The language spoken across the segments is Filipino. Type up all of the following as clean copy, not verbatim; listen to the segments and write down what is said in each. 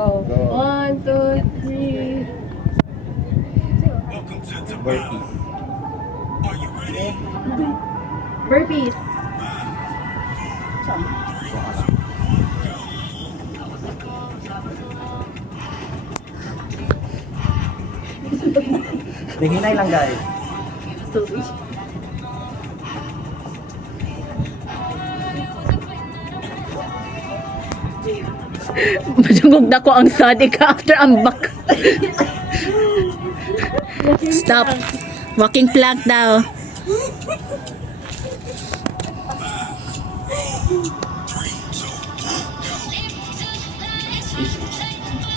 Go. Go. 1, 2, 3. Burpees. Burpees. Hinay lang guys. Sorry. Madungog na ko ang sadik after ang back. Stop. Walking plank daw.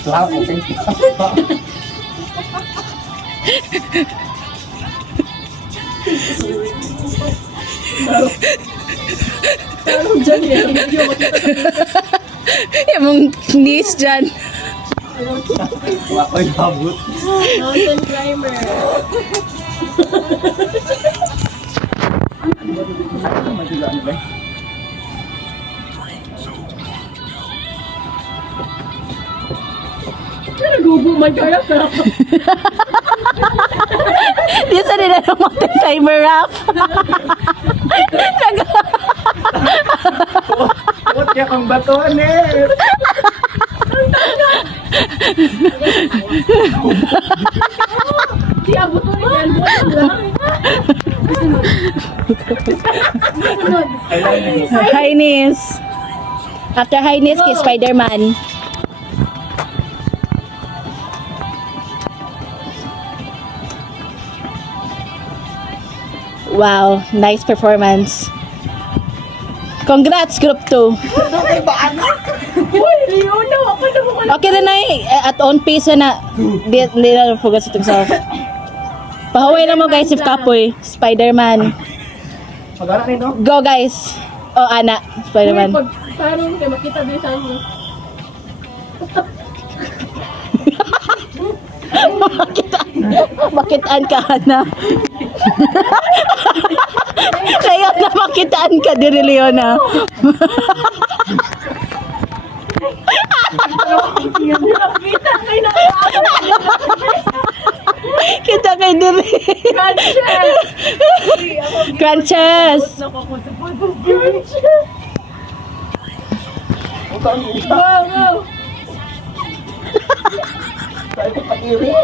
Wow, okay. Parang dyan eh. Video makita sa Yung knees dyan. Ay, habot. mountain climber. Madilaan ba? Pero gubo man kaya ka. Di sa nila ng mountain climber rap. What kaya kang batuan eh? Di abot ko rin yan. Buwan lang. Sunod. High knees. After high knees, kay Spider-Man. Wow, nice performance. Congrats, Group 2. Uy, Leona, ako na mo ka. Okay na na at on pace na. Di na focus itong self. Pahuwi na mo guys if kapoy. Spider-Man. Mag-anak nito? Go guys. Oh, Ana. Spider-Man. Pag parang kayo makita din sa mo. Makitaan ka, Ana. Kaya na makitaan ka diri, Leona. Kita kayo na. Kita kay diri. Crunches. Wow, wow. Saan ko patiri?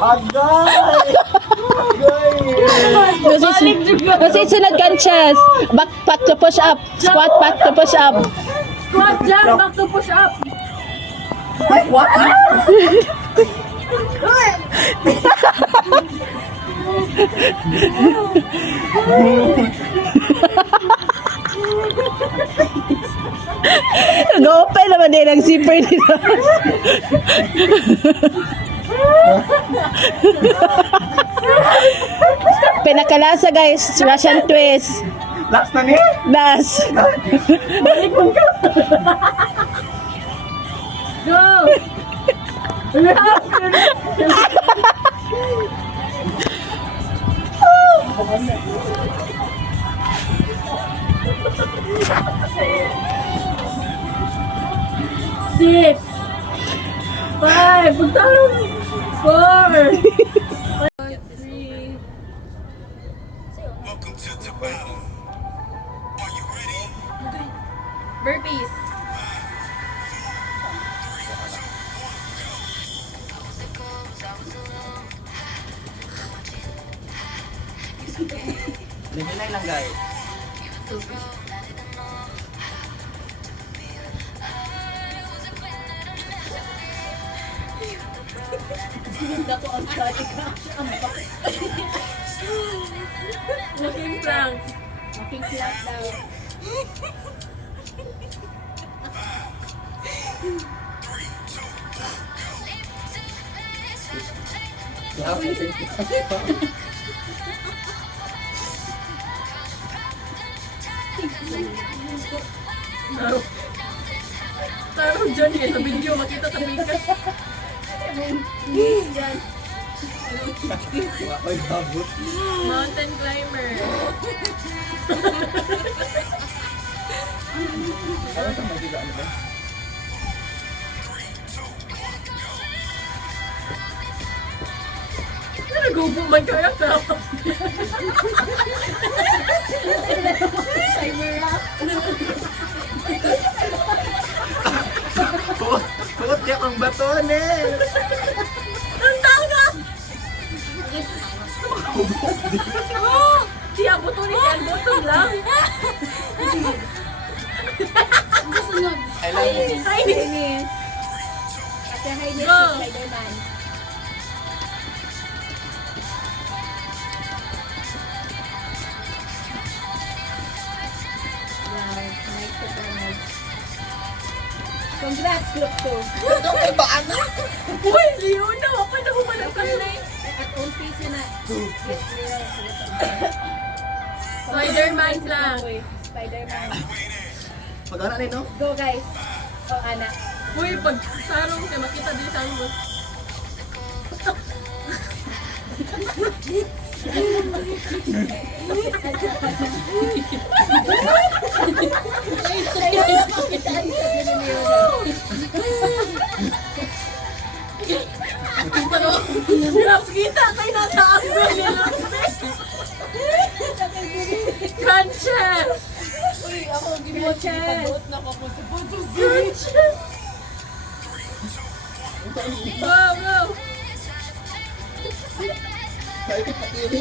Agay! Kasi sunod crunches. Back to push up. Squat back to push up. Squat jump, back to push up. What? Nag-open naman din ang zipper nila. Pinakalasa guys, Russian twist. Last na niya? Das. Balik mo ka. Go. Six. Five. Pagtarong. Four. Three. Burpees. Hinay lang guys. Walking plank. Walking plank daw. Parang dyan eh, sa video, makita sa pikas. Ay, babot. Mountain climber. Ano sa magiga, ano ba? Nagubo man kaya sa Kuot niya ang baton eh. ang tanga! Oh! Siya, buto ni Ken, buto lang. I love you. Chinese. Go! Go! Spider-Man. Wow, nice performance. Congrats, Group 2. Ito kay ba ano? Uy, Leona, wapa na humanap ka na At own piece na. Spider-Man lang. Spider-Man. Pag-ana na no? Go, guys. Oh, anak. Uy, pag tarong ka, makita din sa mo. Hirap kita kayo nasa angle nila. Crunches! Uy, ako, give me a chance. Crunches! Wow, wow! Kaya ko pati.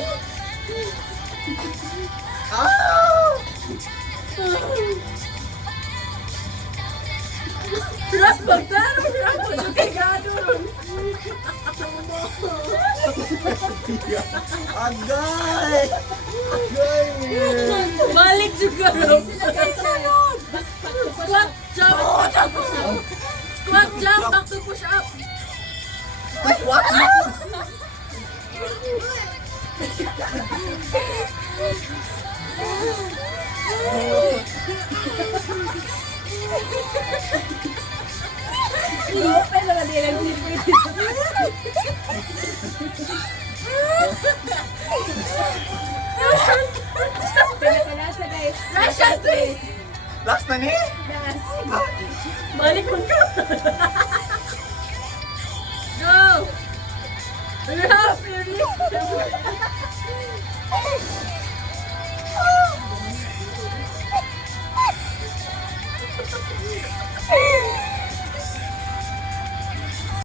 Ah! Hirap magtarong! Hirap magtarong kay Gadon! Agay! Agay! Balik juga raw! Squat, jump! Squat, jump! Back to push up! Ay, what? Open na din ang sipit. Pinakalasa, guys. Russian twist! Last na ni? Last. Balik mo ka! Go! Hirap! Fearless!